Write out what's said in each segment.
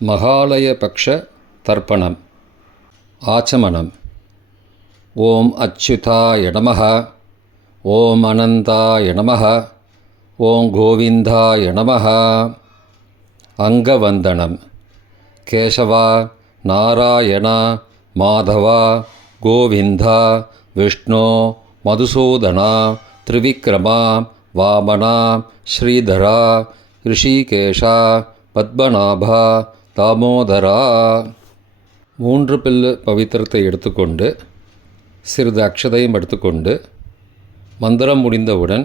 மகாலயபக்ஷ தர்ப்பணம். ஆச்சமனம். ஓம் அச்சுதாய நமः. ஓம் அனந்தாய நமः. ஓம் கோவிந்தாய நமः. அங்கவந்தனம். கேசவா, நாராயணா, மாதவா, கோவிந்தா, விஷ்ணு, மதுசூதனா, திரிவிக்ரமா, வாமனா, ஸ்ரீதரா, ரிஷிகேஷா, பத்மநாபா, தாமோதரா. 3 பில்லு பவித்திரத்தை எடுத்துக்கொண்டு சிறிது அக்ஷதையும் எடுத்துக்கொண்டு மந்திரம் முடிந்தவுடன்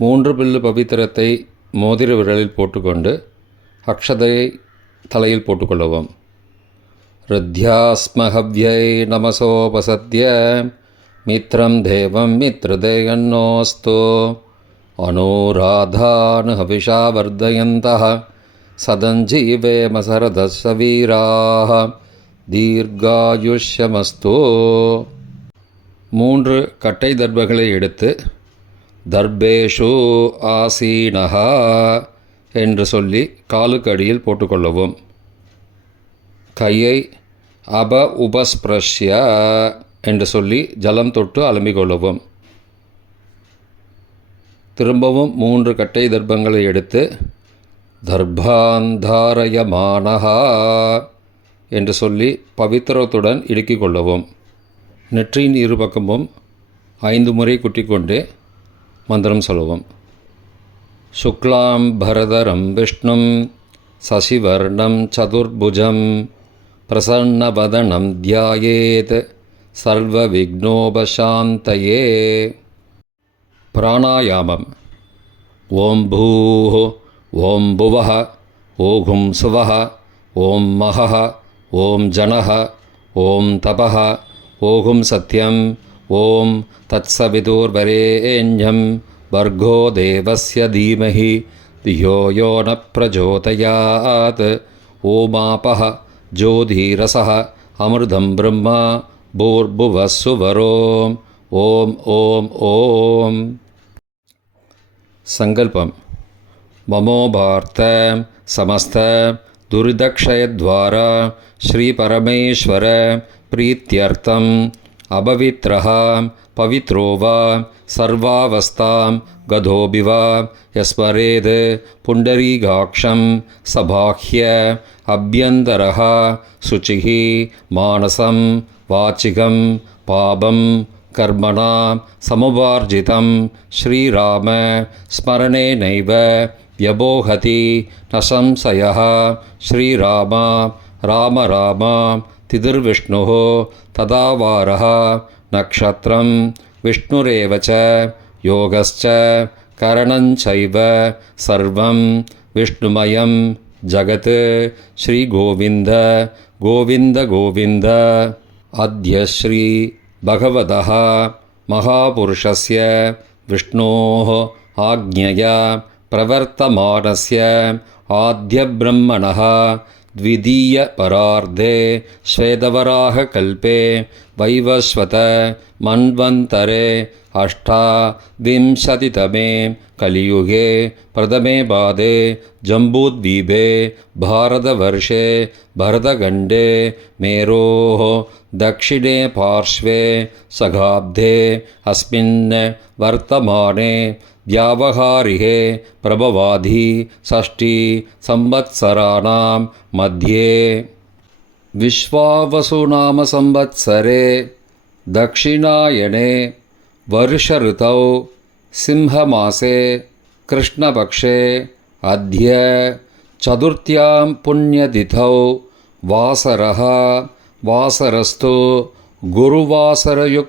3 பில்லு பவித்திரத்தை மோதிர விரலில் போட்டுக்கொண்டு அக்ஷதையை தலையில் போட்டுக்கொள்ளவும். ருத்யாஸ்மஹவ்யை நமசோபசத்ய மித்ரம் தேவம் மித்ருதேயன்னோஸ்து அனுராதான் ஹவிஷா வர்தயந்தः சதஞ்சீவேம சரதஸ்ஸ வீராः தீர்காயுஷ்யமஸ்து. 3 கட்டை தர்பங்களை எடுத்து தர்பேஷு ஆசீனஹா என்று சொல்லி காலுக்கு அடியில் போட்டுக்கொள்ளவும். கையை உபஸ்பிரஷ்ய என்று சொல்லி ஜலம் தொட்டு அலம்பிக்கொள்ளவும். திரும்பவும் 3 கட்டை தர்பங்களை எடுத்து தர்பாந்தாரயமானஹா என்று சொல்லி பவித்திரத்துடன் இடுக்கிக் கொள்ளவும். நெற்றியின் இருபக்கமும் 5 முறை குட்டிக்கொண்டே மந்திரம் சொல்லவும். சுக்லாம் பரதரம் விஷ்ணும் சசிவர்ணம் சதுர்புஜம் பிரசன்னவதனம் தியாயேத் சர்வ விக்னோபசாந்தயே. பிராணாயாமம். ஓம் பூஹ், ஓம் புவஹ, ஓகும் சுவஹ, ஓம் மஹஹ, ஓம் ஜனஹ, ஓம் தபஹ, ஓகும் சத்யம், ஓம் தத்சவிதுர்வரேண்யம் வர்கோ தேவஸ்ய தீமஹி தியோ யோ ந பிரச்சோதயாத். ஓமாபஹ ஜோதிரசஹ அமிர்தம் பிரம்மா பூர்புவः சுவரோம். ஓம் ஓம் ஓம். சங்கல்பம். மமோபார்த்த சமஸ்த துரிதக்ஷயத்வாரா ஸ்ரீ பரமேஸ்வர பிரீத்யர்த்தம் அபவித்ரஹ பவித்ரோ வா சர்வாவஸ்தாம் கதோபிவா யஸ்மரேத் புண்டரீகாக்ஷம் சபாஹ்ய அப்யந்தரஹ சுச்சிஹி மானசம் வாச்சிகம் பாபம் கர்மணா சமுபார்ஜிதம் ஸ்ரீராம ஸ்மரணேனைவ வ்யபோஹதி ந சம்சயः. ஸ்ரீராமா ராம ராமா திதிர்விஷ்ணுः ததாவாரः நக்ஷத்ரம் விஷ்ணுரேவ ச யோகஸ்ச கரணஞ்சைவ சர்வம் விஷ்ணுமயம் ஜகத். ஸ்ரீகோவிந்த கோவிந்த கோவிந்த. அத்ய ஸ்ரீ பகவதः மகாபுருஷஸ்ய விஷ்ணோः ஆக்ஞயா பிரவர்த்தமானஸ்ய ஆத்யப்ரம்மணः த்விதீய பரார்த்தே ஸ்வேதவராக கல்பே வைவஸ்வத மன்வந்தரே அஷ்டாவிம்சதிதமே கலியுகே பிரதமே பாதே ஜம்பூத்வீபே பாரதவர்ஷே பரதகண்டே மேரோः दक्षिणे पार्श्वे सगाब्धे अस्मिन् वर्तमाने व्यावहारिके प्रभवाधि षष्ठी संवत्सराणां मध्ये विश्वावसुनाम संवत्सरे दक्षिणायने वर्षऋतौ सिंहमासे कृष्णपक्षे अद्य चतुर्थ्यां पुण्यतिथौ वासरः वासरस्तु गुरुवासरयुक्तायाम्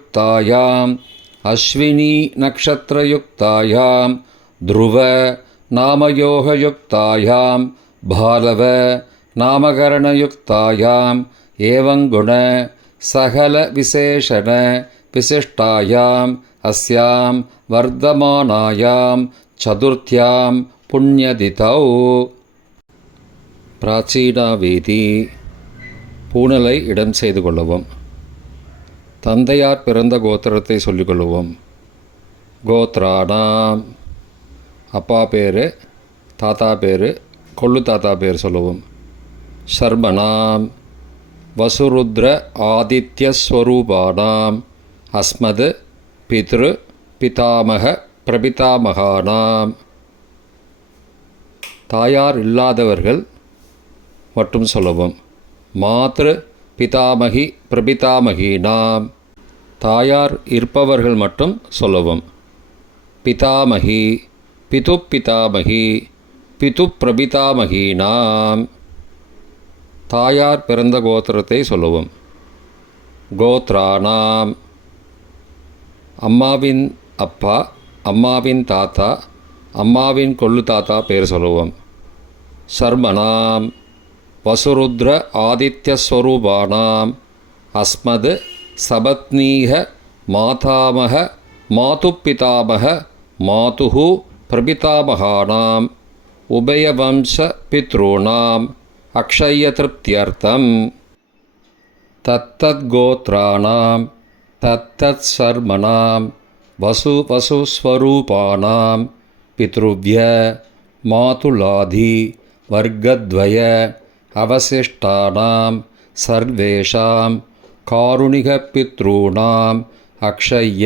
अश्विनी नक्षत्रयुक्तायां ध्रुव नामयोगयुक्तायां भालव नामकरणयुक्तायाम् एवं गुण सकल विशेषण विशिष्टायाम् अस्यां वर्धमानायां चतुर्थ्यां पुण्यतिथौ. प्राचीनावेदी. பூணலை இடம் செய்து கொள்ளவும். தந்தையார் பிறந்த கோத்திரத்தை சொல்லிக்கொள்வோம். கோத்ராணாம். அப்பா பேர், தாத்தா பேர், கொள்ளு தாத்தா பேர் சொல்லுவோம். சர்மணாம் வசுருத்ர ஆதித்யஸ்வரூபானாம் அஸ்மத் பித்ரு பிதாமக பிரபிதாமகானாம். தாயார் இல்லாதவர்கள் மட்டும் சொல்லவும். மாத்ரு பிதாமகி பிரபிதாமகீனாம். தாயார் இருப்பவர்கள் மட்டும் சொல்லவும். பிதாமகி பிது பிதாமகி பிது பிரபிதாமகீனாம். தாயார் பிறந்த கோத்திரத்தை சொல்லவும். கோத்ரானாம். அம்மாவின் அப்பா, அம்மாவின் தாத்தா, அம்மாவின் கொள்ளு தாத்தா பேர் சொல்லுவோம். சர்மணாம் வசுருத்ர ஆதித்யஸ்வரூபானாம் அஸ்மத் சபத்னீக மாதாமக மாதுப்பிதாமக மாதுஹு பிரபிதாமகானாம் உபயவம்ச பித்ருணாம் அக்ஷயத்ருப்தியர்த்தம். தத்தத்கோத்ராணாம் தத்தத்சர்மணாம் வசுஸ்வரூபானாம் பித்ருவ்ய மாதுலாதி வர்க்கத்வய அவசிஷ்டானாம் சர்வேஷாம் காருணிகபித்ருணாம் அக்ஷய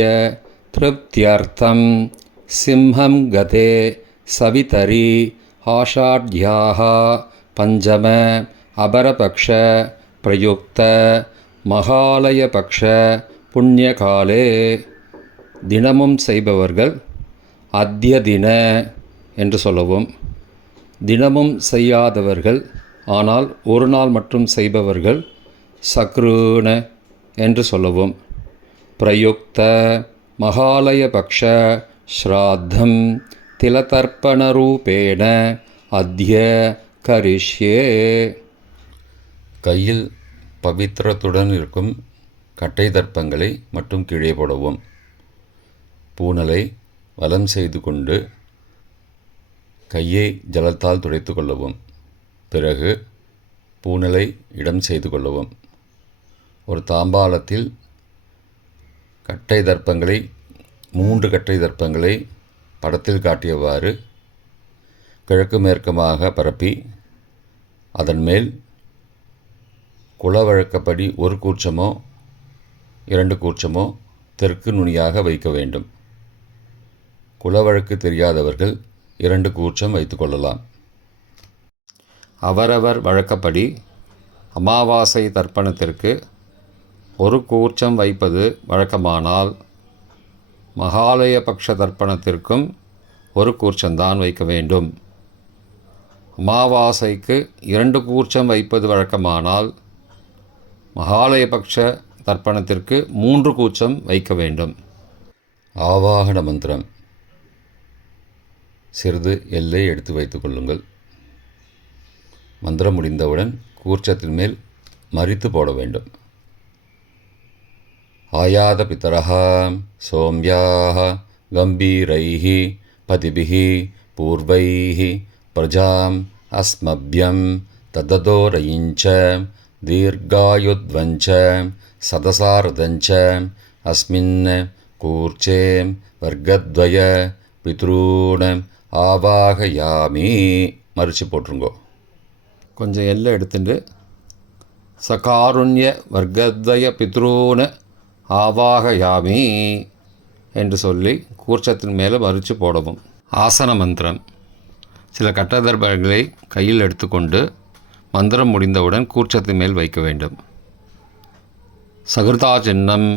திருப்தியர்த்தம் சிம்ஹம் கதே சவிதரி ஆஷாட்யாः பஞ்சம அபரபக்ஷ பிரயுக்த மகாலயபக்ஷ புண்ணியகாலே. தினமும் செய்பவர்கள் அத்ய தின என்று சொல்லவும். தினமும் செய்யாதவர்கள் ஆனால் ஒரு நாள் மட்டும் செய்பவர்கள் சக்ருண என்று சொல்லவும். பிரயுக்த மகாலயபக்ஷ ஸ்ராத்தம் திலதர்ப்பணரூபேண அத்ய கரிஷ்யே. கையில் பவித்திரத்துடன் இருக்கும் கட்டை தர்ப்பங்களை மட்டும் கீழே போடவும். பூனலை வலம் செய்து கொண்டு கையை ஜலத்தால் துடைத்து கொள்ளவும். பிறகு பூனலை இடம் செய்து கொள்ளவும். ஒரு தாம்பாளத்தில் கட்டை தர்ப்பங்களை 3 கட்டை தர்ப்பங்களை படத்தில் காட்டியவாறு கிழக்கு மேற்குமாக பரப்பி அதன் மேல் குலவழக்கப்படி 1 கூர்ச்சமோ 2 கூர்ச்சமோ தெற்கு நுனியாக வைக்க வேண்டும். குலவழக்கு தெரியாதவர்கள் 2 கூர்ச்சம் வைத்து கொள்ளலாம். அவரவர் வழக்கப்படி அமாவாசை தர்ப்பணத்திற்கு 1 கூர்ச்சம் வைப்பது வழக்கமானால் மகாலயபக்ஷ தர்ப்பணத்திற்கும் 1 கூர்ச்சம்தான் வைக்க வேண்டும். அமாவாசைக்கு 2 கூர்ச்சம் வைப்பது வழக்கமானால் மகாலயபக்ஷ தர்ப்பணத்திற்கு 3 கூர்ச்சம் வைக்க வேண்டும். ஆவாகன மந்திரம். சிறிது எல்லை எடுத்து வைத்துக் கொள்ளுங்கள். மந்திரம் முடிந்தவுடன் கூர்ச்சத்தின் மேல் மரித்து போட வேண்டும். ஆயாத பிதரஹ சோம்யாஹ கம்பீரைஹ பதிபிஹ பூர்வைஹ பிரஜாம் அஸ்மப்யம் தததோரயிஞ்ச தீர்காயுத்வஞ்ச சதசாரதஞ்ச அஸ்மின் கூர்ச்சே வர்க்கத்வய பித்ரூண ஆவாகயாமி. மறித்து போட்டுருங்கோ. கொஞ்சம் எல்லை எடுத்துட்டு சகாருண்ய வர்க்கத்வய பித்ரூண ஆவாகயாமி என்று சொல்லி கூர்ச்சத்தின் மேலே மறித்து போடவும். ஆசன மந்திரம். சில கட்டதர்பங்களை கையில் எடுத்துக்கொண்டு மந்திரம் முடிந்தவுடன் கூர்ச்சத்தின் மேல் வைக்க வேண்டும். சகிருதா சின்னம்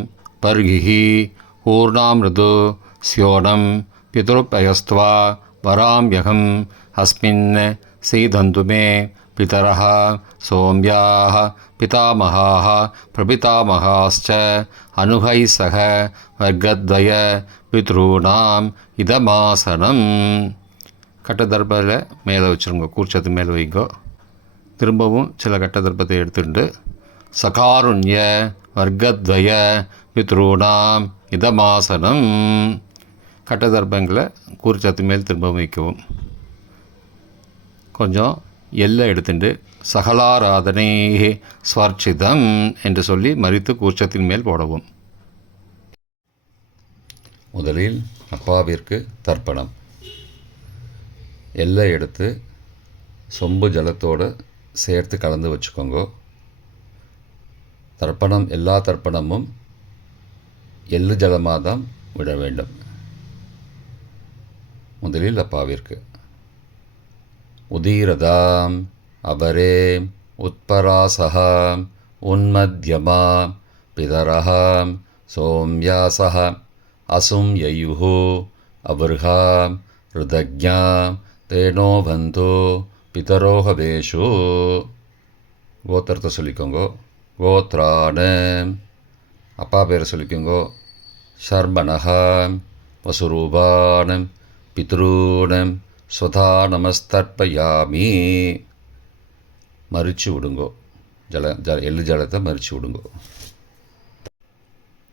பர்கிஹி ஊர்ணாமிருது ஸ்யோனம் பிதுருப்பயஸ்துவா வராம்யகம் அஸ்மின் சீதந்துமே பிதரஹ சோம்யாஹ பிதாமகாஹ பிரபிதாமகாஸ்ச அனுகை சக வர்க்கத்வய பித்ருணாம் இதமாசனம். கட்டதர்பத்தில் மேலே வச்சுருங்க. கூர்ச்சத்து மேலே வைங்கோ. திரும்பவும் சில கட்டதர்பத்தை எடுத்துட்டு சகாருண்ய வர்க்கத்வய பித்ருணாம் இதமாசனம். கட்டதர்பங்களை கூர்ச்சத்து மேல் திரும்பவும் வைக்கவும். கொஞ்சம் எல்லை எடுத்துட்டு சகலாராதனை ஸ்வர்ச்சிதம் என்று சொல்லி மறித்து கூர்ச்சத்தின் மேல் போடவும். முதலில் அப்பாவிற்கு தர்ப்பணம். எல்லை எடுத்து சொம்பு ஜலத்தோடு சேர்த்து கலந்து வச்சுக்கோங்க. தர்ப்பணம் எல்லா தர்ப்பணமும் எள்ளு ஜலமாக தான் விட வேண்டும். முதலில் அப்பாவிற்கு உதீரதாம் அவரே உத்பராசகாம் உன்மத்யமாம் பிதரஹாம் சோம்யாசஹ அசும் யயுஹு அவர்ஹாம் ருதக்ஞாம் தேனோ பந்தோ பிதரோஹவேஷு. கோத்திரத்தை சொல்லிக்கோங்கோ. கோத்ரான அப்பா பேரை சொல்லிக்கோங்கோ. ஷர்மணஹாம் வசுரூபானம் பித்ரூனம் ஸ்வதா நமஸ்தர்ப்பயாமி. மறிச்சு விடுங்கோ. எள்ளு ஜலத்தை மறிச்சு விடுங்கோ.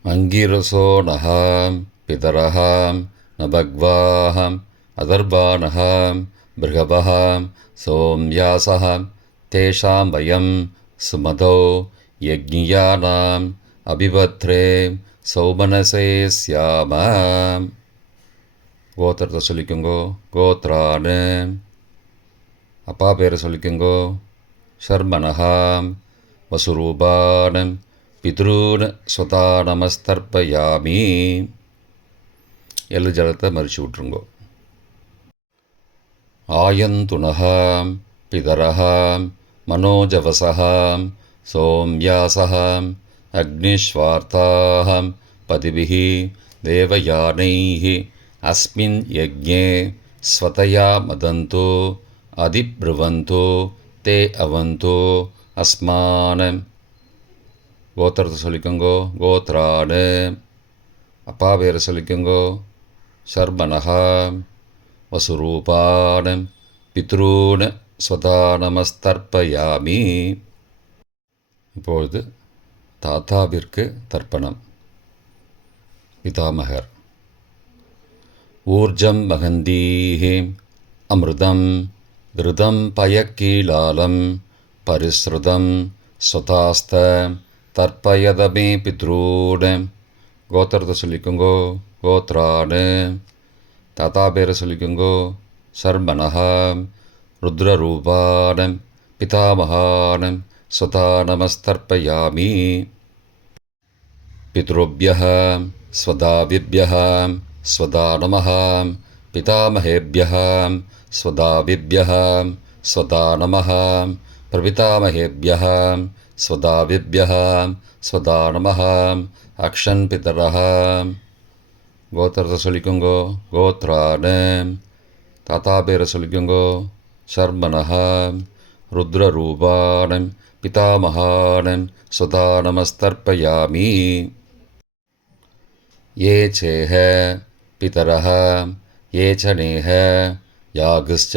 அங்கிரசோ நகாம் பிதரஹாம் நபக்வாஹாம் அதர்பானஹாம் பிருகபஹாம் சோம்யாசஹாம் தேஷாம் வயம் சுமதோ யக்ஞியானாம் அபிபத்ரே சௌமனசே ஸ்யாமாம். கோத்திரத்தை சொல்லிக்கோங்கோ. கோத்ரானு அப்பா பேரை சொல்லிக்கோங்கோ. ஷர்மணஹாம் வசுரூபானம் பித்ரூன் ஸ்வதா நமஸ்தர்ப்பயாமி. எள்ளு ஜலத்தை மறிச்சு விட்ருங்கோ. ஆயந்துனஹாம் பிதரஹாம் மனோஜவசஹாம் சோம்யாசஹாம் அக்னிஸ்வார்த்தாஹாம் பதிபிஹி தேவயானைஹி அஸ்மின் யஜ்ஞே ஸ்வதயா மதந்தோ அதிப்ருவந்தோ தே அவந்தோ அஸ்மானம். கோத்திரத்தை சொல்லிக்கோங்கோ. கோத்ரானு அப்பா பேரை சொல்லிக்கோங்கோ. ஷர்மணஹாம் வசுரூபானம் பித்ரூன் ஸ்வதா நமஸ்தர்ப்பயாமி. இப்பொழுது தாத்தாவிற்கு தர்ப்பணம். பிதாமகர் ஊர்ஜம் மகந்தீஹி அமிர்தம் விருதம் பயக்கீலாலம் பரிஸ்ருதம் ஸ்வதாஸ்த தர்ப்பயதமே பித்ரூன். கோத்திரத்தை சொல்லிக்கோங்கோ. கோத்ரானு தாத்தா பேரை சொல்லிக்கோங்கோ. சர்மணஹாம் ருத்ரரூபானம் பிதாமகானம் ஸ்வதா நமஸ்தர்ப்பயாமி. பித்ருப்யஹ ஸ்வதாவிப்யஹ ஸ்வதா நமஹ பிதாமஹேப்யஹ ஸ்வதாவிப்யஹ ஸ்வதா நமஹ பிரபிதாமஹேப்யஹ ஸ்வதாவிப்யஹ ஸ்வதா நமஹ அக்ஷன் பிதரஹ. கோத்திரத்தை சொல்லிக்கோங்கோ. கோத்ரானு தாத்தா பேரை சொல்லிக்கோங்கோ. ஷர்மணஹாம் ருத்ரரூபானம் பிதாமகானம் ஸ்வதா நமஸ்தர்ப்பயாமி. ये चेह पितरः ये च नेह यागश्च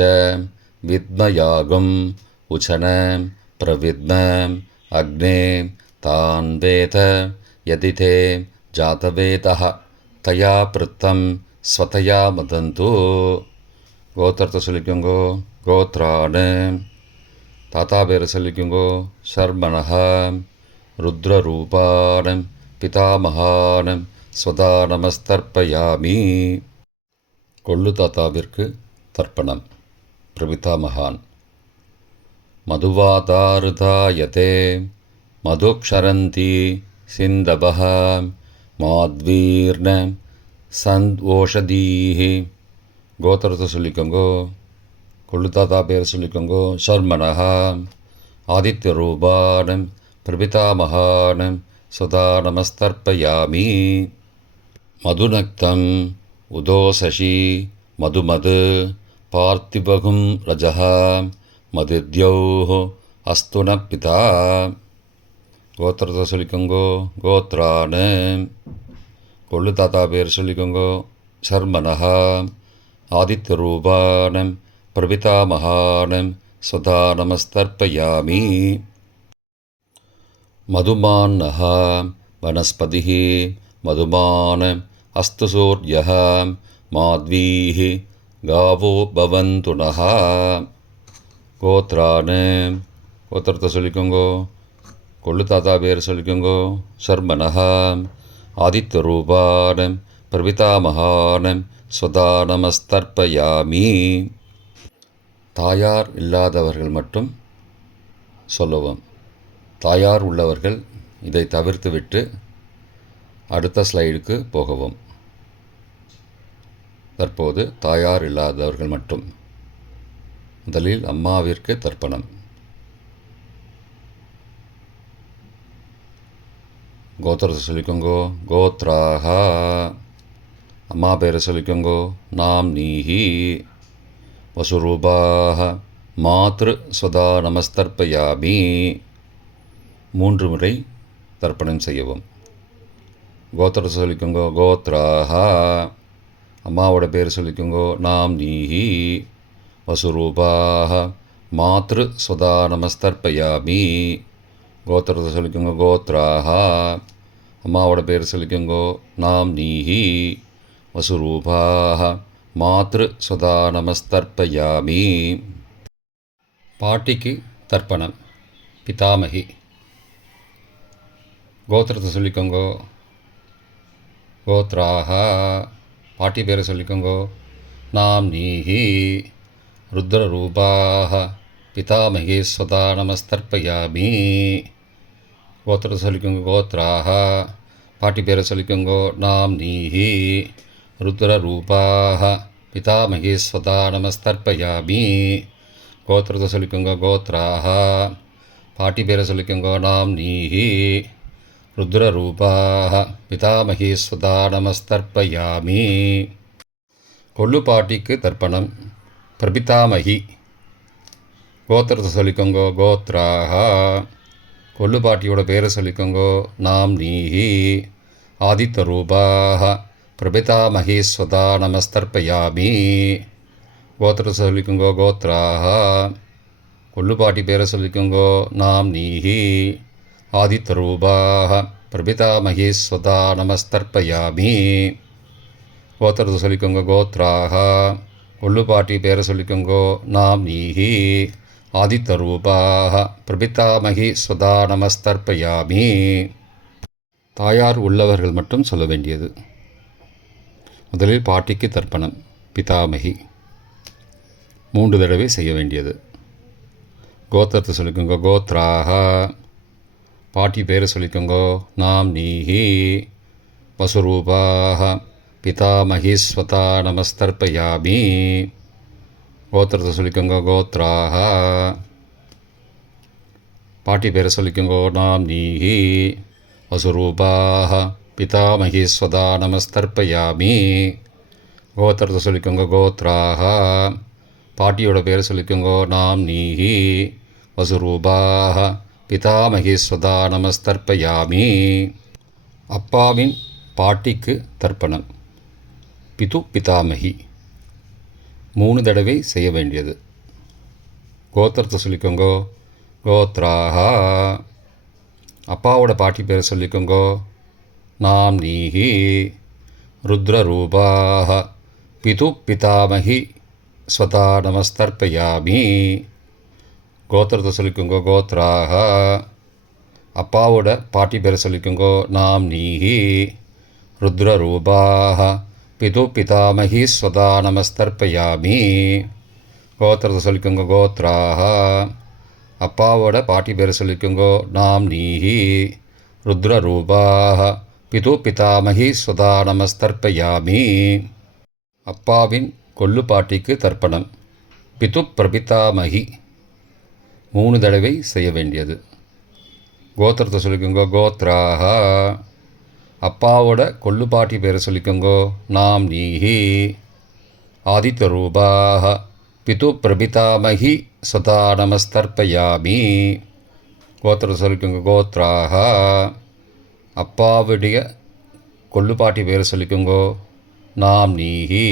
विद्मयागम् उचनं प्रविद्मम् अग्ने तान् वेद यदि ते जातवेदः तया पृत्तं स्वतया मदन्तु. கோத்திரத்தை சொல்லிக்கோங்கோ. கோத்ரானு தாத்தா பேரை சொல்லிக்கோங்கோ. ஷர்மணஹாம் ருத்ரரூபானம் பிதாமகானம் ஸ்வதா நமஸ்தர்ப்பயாமி. கொள்ளு தாத்தாவிற்கு தர்ப்பணம். பிரபிதாமகான் மதுவாதாருதாயதே மதுக்ஷரந்தி சிந்தபஹ மாத்வீர்ண சந்த்வோஷதீஹி. கோத்திரத்தை சொல்லிக்கோங்கோ. கொள்ளு தாத்தா பேரை சொல்லிக்கோங்கோ. ஷர்மணஹாம் ஆதித்யரூபானம் பிரபிதாமகானம் ஸ்வதா நமஸ்தர்ப்பயாமி. மதுநக்தம் உதோசசி மதுமது பார்த்திபகும் ரஜஹ மதித்யௌஹ அஸ்துன பிதா. கோத்திரத்தை சொல்லிக்கோங்கோ. கோத்ரானு கொள்ளு தாத்தா பேர் சொல்லிக்கோங்கோ. ஷர்மணஹாம் ஆதித்யரூபானம் பிரபிதாமகானம் ஸ்வதா நமஸ்தர்ப்பயாமி. மதுமான்னஹ வனஸ்பதிः மதுமான் அஸ்து சூர்யः மாத்வீः காவோ பவந்து நः. கோத்ரானு கோத்திரத்தை சொல்லிக்கோங்கோ. கொள்ளு தாத்தா பேர் சொல்லிக்கோங்கோ. ஷர்மணஹாம் ஆதித்யரூபானம் பிரபிதாமகானம் ஸ்வதா நமஸ்தர்ப்பயாமி. தாயார் இல்லாதவர்கள் மட்டும் சொல்லவும். தாயார் உள்ளவர்கள் இதை தவிர்த்துவிட்டு அடுத்த ஸ்லைடுக்கு போகவும். தற்போது தாயார் இல்லாதவர்கள் மட்டும். முதலில் அம்மாவிற்கு தர்ப்பணம். கோத்திரத்தை சொல்லிக்கோங்கோ. கோத்ராக. அம்மா பேரை சொல்லிக்கோங்கோ. நாம் நீஹி வசுரூபாக மாத்ரு ஸ்வதா நமஸ்தர்ப்பயாமி. 3 முறை தர்ப்பணம் செய்யவும். கோத்திரத்தை சொல்லிக்கோங்கோ. கோத்ராக. அம்மாவோட பேர் சொல்லிக்கோங்கோ. நாம் நீஹி வசுரூபாக மாத்ரு ஸ்வதா நமஸ்தர்ப்பயாமி. கோத்திரத்தை சொல்லிக்கோங்க. கோத்ராக. அம்மாவோட பேர் சொல்லிக்கோங்கோ. நாம் நீஹி வசுரூபாக மாத்ரு ஸ்வதா நமஸ்தர்ப்பயாமி. பாட்டிக்கு தர்ப்பணம். பிதாமகி. கோத்திரத்தை சொல்லிக்கோங்கோ. கோத்ராக. பாட்டி பேரை சொல்லிக்கோங்கோ. நாம் நீஹி ருத்ரரூபாக பிதாமகி ஸ்வதா நமஸ்தர்ப்பயாமி. கோத்திரத்தை சொல்லிக்கோங்க. கோத்ராக. பாட்டி பேரை சொல்லிக்கோங்கோ. நாம் நீஹி ருத்ரரூபாக பிதாமகி ஸ்வதா நமஸ்தர்ப்பயாமி. கோத்திரத்தை சொல்லிக்கோங்க. கோத்ராக. பாட்டி பேரை சொல்லிக்கோங்கோ. நாம் நீஹி ருத்ரரூபாக பிதாமகி ஸ்வதா நமஸ்தர்ப்பயாமி. கொள்ளு பாட்டிக்கு தர்ப்பணம். பிரபிதாமகி. கோத்திரத்தை சொல்லிக்கோங்கோ. கோத்ராக. கொள்ளு பாட்டியோட பேரை சொல்லிக்கோங்கோ. நாம் நீஹி ஆதித்தரூபாக பிரபிதாமகி ஸ்வதா நமஸ்தர்ப்பயாமி. கோத்திரத்தை சொல்லிக்கோங்கோ. கோத்ராக. கொள்ளு பாட்டி பேரை சொல்லிக்கோங்கோ. நாம் நீஹி ஆதித்தரூபாக பிரபிதாமகி ஸ்வதா நமஸ்தர்ப்பயாமி. கோத்திரத்தை சொல்லிக்கோங்க. கோத்ராக. கொள்ளு பாட்டி பேரை சொல்லிக்கோங்கோ. நாம் நீஹி ஆதித்தரூபாக பிரபிதாமகி ஸ்வதா நமஸ்தர்ப்பயாமி. தாயார் உள்ளவர்கள் மட்டும் சொல்ல வேண்டியது. முதலில் பாட்டிக்கு தர்ப்பணம். பிதாமகி. 3 தடவை செய்ய வேண்டியது. கோத்திரத்தை சொல்லிக்கோங்க. கோத்ராக. பாட்டி பேரை சொல்லிக்கோங்கோ. நாம் நீஹி வசுரூபாக பிதாமகி ஸ்வதா நமஸ்தர்ப்பயாமி. கோத்திரத்தை சொல்லிக்கோங்க. கோத்ராக. பாட்டி பேரை சொல்லிக்கோங்கோ. நாம் நீஹி வசுரூபாக பிதாமகி ஸ்வதா நமஸ்தர்ப்பயாமி. கோத்திரத்தை சொல்லிக்கோங்க. கோத்ராக. பாட்டியோட பேரை சொல்லிக்கோங்கோ. நாம் நீஹி வசுரூபாக பிதாமகி ஸ்வதா நமஸ்தர்ப்பயாமி. அப்பாவின் பாட்டிக்கு தர்ப்பணம். பிது பிதாமகி. 3 தடவை செய்ய வேண்டியது. கோத்திரத்தை சொல்லிக்கோங்கோ. கோத்ராக. அப்பாவோட பாட்டி பேரை சொல்லிக்கோங்கோ. நாம் நீஹி ருத்ரரூபாக பிது பிதாமகி ஸ்வதா நமஸ்தர்ப்பயாமி. கோத்திரத்தை சொல்லிக்கோங்கோ. கோத்ராக. அப்பாவோட பாட்டி பேரை சொல்லிக்கோங்கோ. நாம் நீஹி ருத்ரரூபாக பிது பிதாமகி ஸ்வதா நமஸ்தர்ப்பயாமி. கோத்திரத்தை சொல்லிக்கோங்க. கோத்ராக. அப்பாவோட பாட்டி பேரை சொல்லிக்கோங்கோ. நாம் நீஹி ருத்ரரூபாக பிது பிதாமகி ஸ்வதா நமஸ்தர்ப்பயாமி. அப்பாவின் கொள்ளு பாட்டிக்கு தர்ப்பணம். பிது பிரபிதாமகி. 3 தடவை செய்ய வேண்டியது. கோத்திரத்தை சொல்லிக்கோங்கோ. கோத்ராக. அப்பாவோட கொள்ளு பாட்டி பேரை சொல்லிக்கோங்கோ. நாம் நீஹி ஆதித்தரூபாக பிது பிரபிதாமகி ஸ்வதா நமஸ்தர்ப்பயாமி. கோத்திரத்தை சொல்லிக்கோங்க. கோத்ராக. அப்பாவுடைய கொள்ளு பாட்டி பேரை சொல்லிக்கோங்கோ. நாம் நீஹி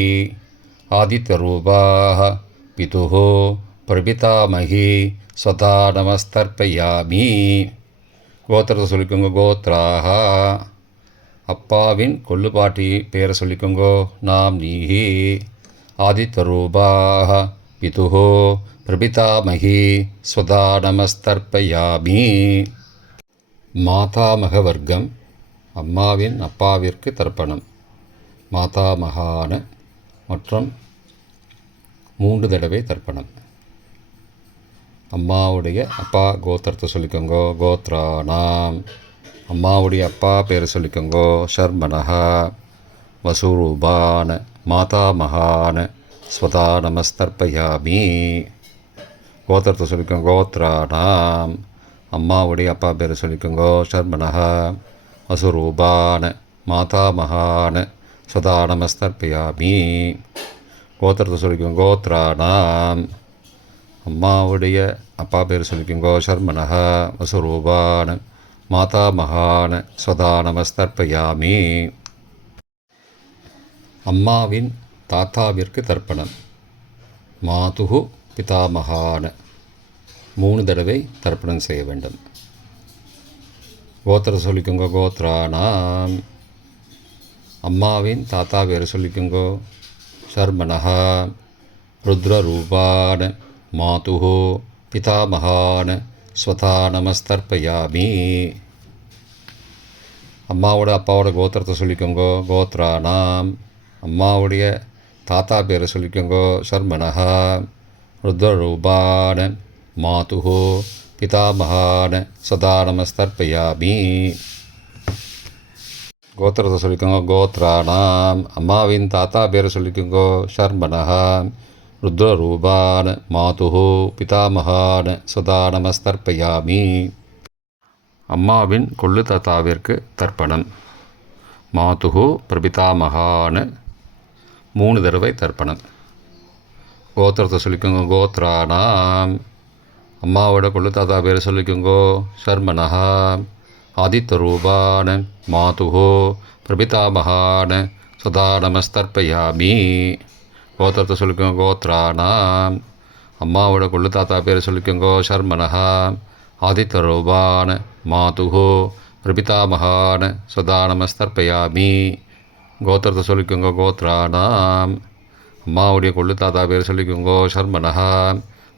ஆதித்தரூபாக பிது பிரபிதாமகி ஸ்வதா நமஸ்தர்ப்பயாமி. கோத்திரத்தை சொல்லிக்கோங்க. கோத்ராக. அப்பாவின் கொள்ளு பாட்டி பேரை சொல்லிக்கோங்கோ. நாம் நீஹி ஆதித்தரூபாக பிது பிரபிதாமகி ஸ்வதா நமஸ்தர்ப்பயாமி. மாதாமக வர்க்கம். அம்மாவின் அப்பாவிற்கு தர்ப்பணம். மாதாமகான மற்றும் 3 தடவை தர்ப்பணம். அம்மாவுடைய அப்பா கோத்திரத்தை சொல்லிக்கோங்கோ. கோத்ராணாம். அம்மாவுடைய அப்பா பேரை சொல்லிக்கோங்கோ. ஷர்மனஹா. வசுரூபான் மாதாமகான் ஸ்வதா நமஸ்தர்ப்பயாமி. கோத்திரத்தை சொல்லிக்கோங்க. கோத்ராணாம். அம்மாவுடைய அப்பா பேரை சொல்லிக்கோங்கோ. ஷர்மனஹா. வசுரூபான் மாதாமகான் ஸ்வதா நமஸ்தர்ப்பயாமி. கோத்திரத்தை சொல்லிக்கோங்க. கோத்ராணாம். அம்மாவுடைய அப்பா பேர் சொல்லிக்கோங்கோ. ஷர்மனஹா. வசுரூபான் மாதாமகான் ஸ்வதா நமஸ்தர்ப்பயாமி. அம்மாவின் தாத்தாவிற்கு தர்ப்பணம். மாதுகு பிதாமகான் 3 தடவை தர்ப்பணம் செய்ய வேண்டும். கோத்திர சொல்லிக்கோங்க. கோத்ராணாம். அம்மாவின் தாத்தா பேர் சொல்லிக்கோங்கோ. ஷர்மனஹா. ருத்ரரூபான் மாதுகு பிதாமகான் ஸ்வதா நமஸ்தர்ப்பயாமி. அம்மாவோட அப்பாவோட கோத்திரத்தை சொல்லிக்கோங்கோ. கோத்ராணாம். அம்மாவுடைய தாத்தா பேரை சொல்லிக்கோங்கோ. ஷர்மனஹா. ருத்ரரூபான் மாதுகு பிதாமகான் சதா நமஸ்தர்ப்பயாமி. கோத்திரத்தை சொல்லிக்கோங்க. கோத்ராணாம். அம்மாவின் தாத்தா பேரை சொல்லிக்கோங்கோ. ஷர்மனஹா. ருத்ரரூபான் மாதுகு பிதாமகான் சதா நமஸ்தர்ப்பயாமி. அம்மாவின் கொள்ளு தாத்தாவிற்கு தர்ப்பணம். மாதுகு பிரபிதாமகான் 3 தடவை தர்ப்பணம். கோத்திரத்தை சொல்லிக்கோங்க. கோத்ராணாம். அம்மாவோட கொள்ளு தாத்தா பேர் சொல்லிக்கோங்கோ. ஷர்மனஹா. ஆதித்யரூபான் மாதுகு பிரபிதாமகான் சதா நமஸ்தர்ப்பயாமி. கோத்திரத்தை சொல்லிக்கோங்க. கோத்ராணாம். அம்மாவோட கொள்ளு தாத்தா பேர் சொல்லிக்கோங்கோ. ஷர்மனஹா. ஆதித்யரூபான் மாதுகு பிரபிதாமகான் சதா நமஸ்தர்ப்பயாமி. கோத்திரத்தை சொல்லிக்கோங்க. கோத்ராணாம். அம்மாவுடைய கொள்ளு தாத்தா பேர் சொல்லிக்கோங்கோ. ஷர்மனஹா.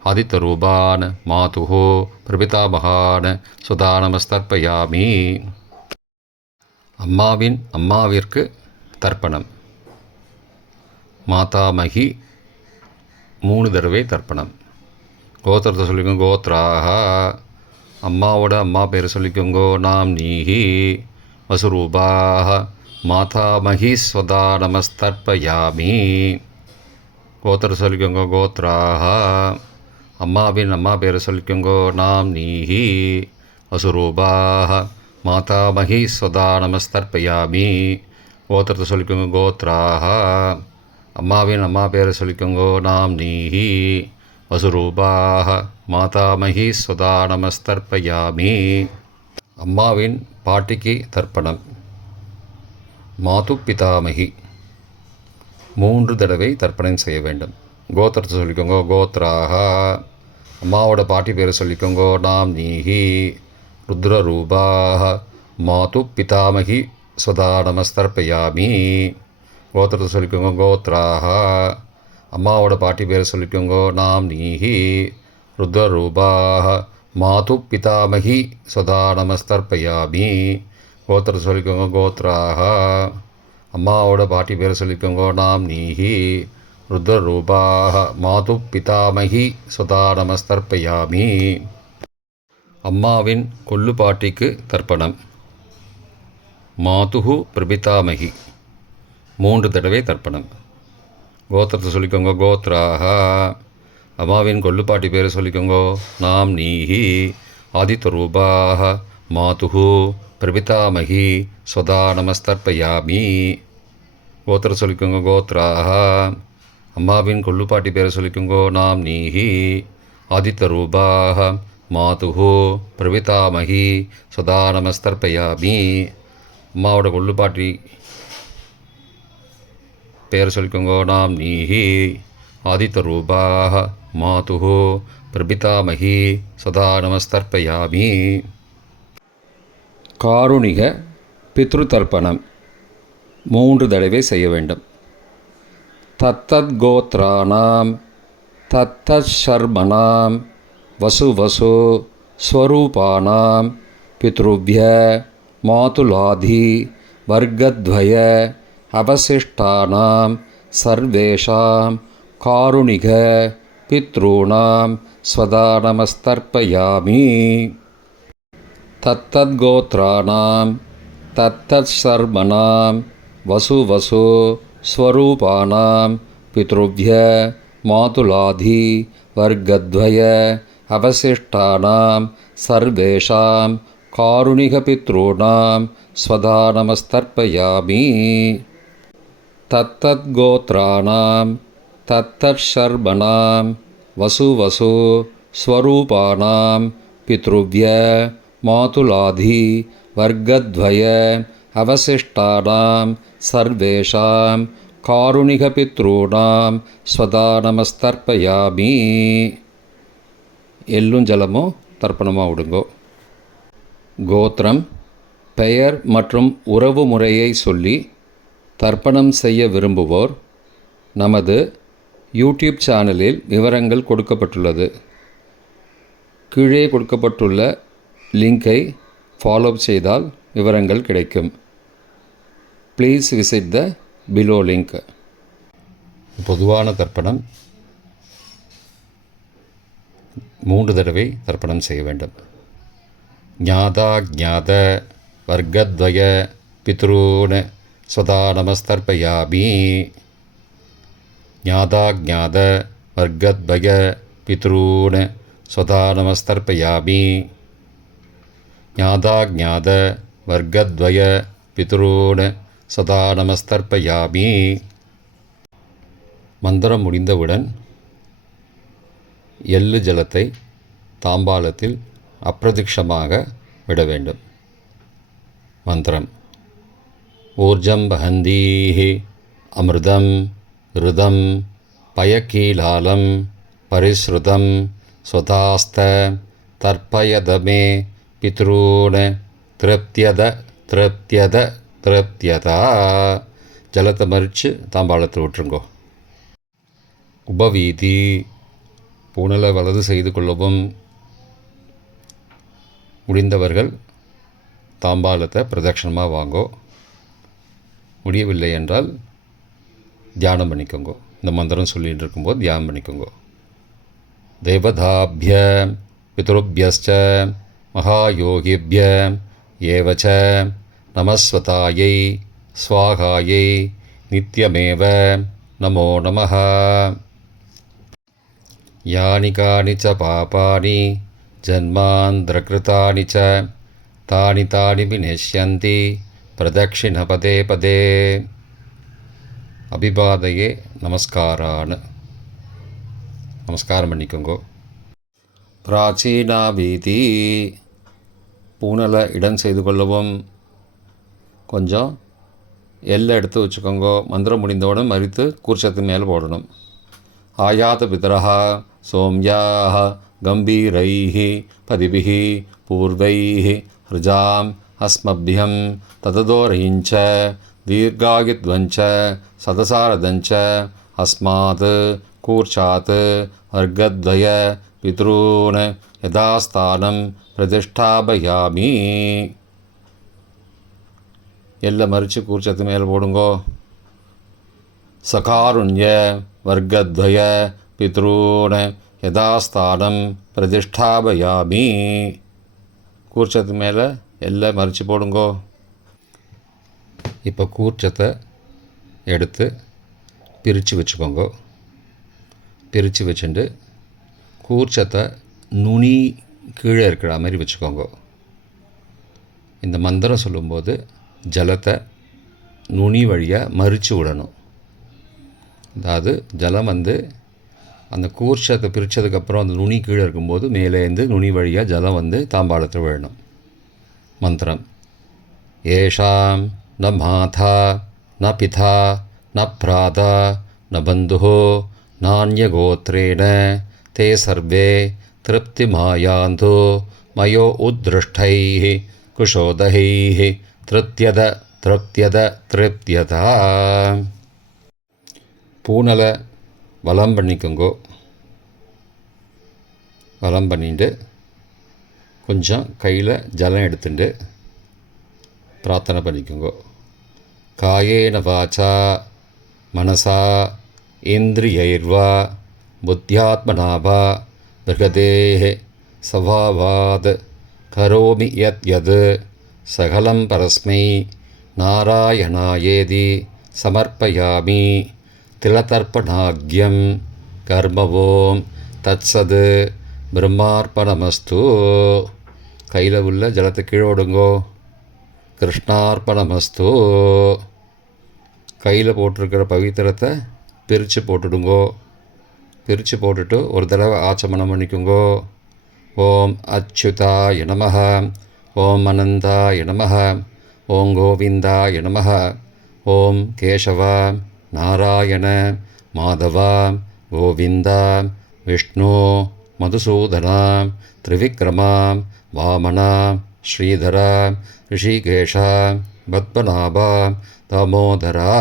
ஆதித்யரூபான் மாதுகு பிரபிதாமகான் சதா நமஸ்தர்ப்பயாமி. அம்மாவின் அம்மாவிற்கு தர்ப்பணம். மாதாமகி 3 தடவை தர்ப்பணம். கோத்திரத்தை சொல்லிக்கோங்க. கோத்ராஹா. அம்மாவோட அம்மா பேர் சொல்லிக்கோங்கோ. நாம்னீஹி வசுரூபாஹ மாதாமகி ஸ்வதா நமஸ்தர்ப்பயாமி. கோத்திர சொல்லிக்கோங்க. கோத்ராஹா. அம்மாவின் அம்மா பேர் சொல்லிக்கோங்கோ. நாம்னீஹி வசுரூபாஹ மாதாமகி ஸ்வதா நமஸ்தர்ப்பயாமி. கோத்திரத்தை சொல்லிக்கோங்க. கோத்ராஹா. அம்மாவின் அம்மா பேர் சொல்லிக்கோங்கோ. நாம்னீஹி வசுரூபாஹ மாதாமகி ஸ்வதா நமஸ்தர்ப்பயாமி. அம்மாவின் பாட்டிக்கு தர்ப்பணம். மாது பிதாமகி 3 தடவை தர்ப்பணம் செய்ய வேண்டும். கோத்திரத்தை சொல்லிக்கோங்க. கோத்ராஹா. அம்மாவோட பாட்டி பேர் சொல்லிக்கோங்கோ. நாம்னீஹி ருத்ரரூபாஹ மாது பிதாமகி ஸ்வதா நமஸ்தர்ப்பயாமி. கோத்திரத்தை சொல்லிக்கோங்க. கோத்ராஹா. அம்மாவோட பாட்டி பேர் சொல்லிக்கோங்கோ. நாம்னீஹி ருத்ரரூபாஹ மாது பிதாமகி ஸ்வதா நமஸ்தர்ப்பயாமி. கோத்திரத்தை சொல்லிக்கோங்க. கோத்ராஹா. அம்மாவோட பாட்டி பேர் சொல்லிக்கோங்கோ. நாம்னீஹி ருத்ரரூபாஹ மாது பிதாமகி ஸ்வதா நமஸ்தர்ப்பயாமி. அம்மாவின் கொள்ளு பாட்டிக்கு தர்ப்பணம். மாதுகு பிரபிதாமகி 3 தடவை தர்ப்பணம். கோத்திரத்தை சொல்லிக்கோங்க. கோத்ராஹா. அம்மாவின் கொள்ளுப்பாட்டி பேரை சொல்லிக்கோங்கோ. நாம்னீஹி ஆதித்யரூபாஹ மாதுகு பிரபிதாமகி ஸ்வதா நமஸ்தர்ப்பயாமி. கோத்திர சொல்லிக்கோங்க. கோத்ராஹா. அம்மாவின் கொள்ளுப்பாட்டி பேரை சொல்லிக்கோங்கோ. நாம்னீஹி ஆதித்யரூபாஹ மாதுகு பிரபிதாமகி ஸ்வதா நமஸ்தர்ப்பயாமி. அம்மாவோட கொள்ளுப்பாட்டி பேர் சொல்லிக்கோங்கோ. நாம்னீஹி ஆதித்யரூபாஹ மாதுகு பிரபிதாமகி சதா நமஸ்தர்ப்பயாமி. காருணிக பித்ருதர்ப்பணம் 3 தடவை செய்ய வேண்டும். தத்தத் கோத்ராணாம் தத்தத் ஷர்மணாம் வசு ஸ்வரூபானாம் பித்ருவ்ய மாதுலாதி வர்க்கத்வய அவசிஷ்டானாம் சர்வேஷாம் காருணிக पितॄणां स्वधा नमस्तर्पयामि तत्तद्गोत्राणां तत्तत्सर्मणां वसु स्वरूपाणां पितृभ्य मातुलाधि वर्गद्वय अवशिष्टानां सर्वेषां कारुणिकपितॄणां स्वधा नमस्तर्पयामि तत्तद्गोत्राणां तत्तत्सर्मणां वसु स्वरूपाणां पितृभ्य मातुलाधि वर्गद्वय अवशिष्टानां सर्वेषां कारुणिकपितॄणां स्वधा नमस्तर्पयामि எள்ளும் ஜலமும் தர்ப்பணமாக விடுங்கோ. கோத்திரம், பெயர் மற்றும் உறவு முறையை சொல்லி தர்ப்பணம் செய்ய விரும்புவோர் நமது யூடியூப் சேனலில் விவரங்கள் கொடுக்கப்பட்டுள்ளது. கீழே கொடுக்கப்பட்டுள்ள லிங்கை ஃபாலோ செய்தால் விவரங்கள் கிடைக்கும். Please visit the below link. பொதுவான தர்ப்பணம் 3 தடவை தர்ப்பணம் செய்ய வேண்டும். ஞாதா ஞாத வர்க்கத்வய பித்ரூன் ஸ்வதா நமஸ்தர்ப்பயாமி. ஞாதா ஞாத வர்க்கத்வய பித்ரூன் ஸ்வதா நமஸ்தர்ப்பயாமி. ஞாதா ஞாத வர்க்கத்வய பித்ரூன் சதா நமஸ்தர்ப்பயாமி. மந்திரம் முடிந்தவுடன் எள்ளு ஜலத்தை தாம்பாளத்தில் அப்பிரதிக்ஷமாக விட வேண்டும். மந்திரம்: ஊர்ஜம் வஹந்தீஹி அமிர்தம் ருதம் பயக்கீலாலம் பரிஸ்ருதம் ஸ்வதாஸ்த தர்ப்பயதமே பித்ரூன் திருப்தியத திருப்தியத திருப்தியதா. ஜலத்தை மறித்து தாம்பாளத்தில் விட்டுருங்கோ. உபவீதி: பூணலை வலது செய்து கொள்ளவும். முடிந்தவர்கள் தாம்பாளத்தை பிரதட்சணமாக வாங்கோ. முடியவில்லை என்றால் தியானம் பண்ணிக்கோங்கோ. இந்த மந்திரம் சொல்லிகிட்டு இருக்கும்போது தியானம் பண்ணிக்கோங்கோ. தேவதாபிய பித்ருபியஸ்ச மகாயோகிபிய ஏவச்ச நமஸ்வதாயை ஸ்வாகாயை நித்யமேவ நமோ நமः. யானி கானி ச பாபானி ஜன்மாந்திரகிருதானி ச தானி தானி விநஷ்யந்தி பிரதக்ஷிண பதே பதே. அபிபாதையே நமஸ்காரான்னு நமஸ்காரம் பண்ணிக்கோங்கோ. பிராச்சீனா வீதி: பூனலை இடம் செய்து கொள்ளவும். கொஞ்சம் எல்லை எடுத்து வச்சுக்கோங்கோ. மந்திரம் முடிந்தவுடன் மறித்து கூர்ச்சத்தின் மேலே போடணும். ஆயாத பிதரஹ சோம்யாஹ கம்பீரைஹி பதிபிஹி பூர்வைஹி ஹ்ருஜாம் அஸ்மபியம் தததோரயிஞ்ச தீர்காயுத்வஞ்ச சதசாரதஞ்ச அஸ்மாத் கூர்ச்சாத் வர்க்கத்வய பித்ரூன் யதாஸ்தானம் பிரதிஷ்டாபயாமி. எல்லை மறித்து கூர்ச்சத்து மேலே போடுங்கோ. சகாருண்ய வர்க்கத்வய பித்ரூன் யதாஸ்தானம் பிரதிஷ்டாபயாமி. கூர்ச்சத்து மேலே எல்லை மறித்து போடுங்கோ. இப்போ கூர்ச்சத்தை எடுத்து பிரித்து வச்சுக்கோங்கோ. பிரித்து வச்சுட்டு கூர்ச்சத்தை நுனி கீழே இருக்கிற மாதிரி வச்சுக்கோங்க. இந்த மந்திரம் சொல்லும்போது ஜலத்தை நுனி வழியாக மறித்து விடணும். அதாவது ஜலம் அந்த கூர்ச்சத்தை பிரித்ததுக்கப்புறம் அந்த நுனி கீழே இருக்கும்போது மேலேருந்து நுனி வழியாக ஜலம் தாம்பாளத்தில் விழணும். மந்திரம்: ஏஷாம் ந மாதா ந பிதா ந பிராதா ந பந்துஹோ நான்யகோத்ரேண தே சர்வே திருப்திமாயாந்து மயோ உத்ருஷ்டைஹி குஷோதஹைஹி திருப்தியத திருப்தியத திருப்தியதா. பூனலை வலம் பண்ணிக்கோங்கோ. வலம் பண்ணிட்டு கொஞ்சம் கையில் ஜலம் எடுத்துட்டு பிரார்த்தனை பண்ணிக்கோங்கோ. காயேன வாச்சா மனசா இந்திரியைர்வா புத்தியாத்மனாபா பிருகதேஹ சபாவாத் கரோமி யத் யத் சகலம் பரஸ்மை நாராயணாயேதி சமர்ப்பயாமி திலதர்ப்பணாக்யம் கர்மவோம் தத்சது பிரம்மார்ப்பணமஸ்து. கையில் உள்ள ஜலத்தை கீழே விடுங்கோ. கிருஷ்ணார்ப்பணமஸ்து. கையில் போட்டிருக்கிற பவித்திரத்தை பிரித்து போட்டுடுங்கோ. பிரித்து போட்டுட்டு ஒரு தடவை ஆச்சமனம் பண்ணிக்குங்கோ. ஓம் அச்சுதாய நமஹ, ஓம் அனந்தாய நமஹ, ஓம் கோவிந்தாய நமஹ, ஓம் கேசவ நாராயண மாதவ கோவிந்த விஷ்ணு மதுசூதன திரிவிக்ரம வாமன ஸ்ரீதர ரிஷிகேஷ பத்மநாப தாமோதரா.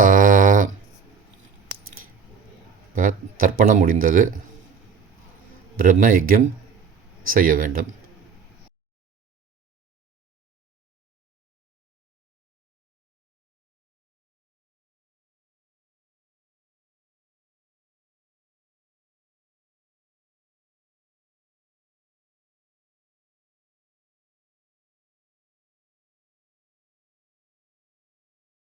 தர்ப்பணம் முடிந்தது. பிரம்ம யஜ்யம் செய்ய வேண்டும்.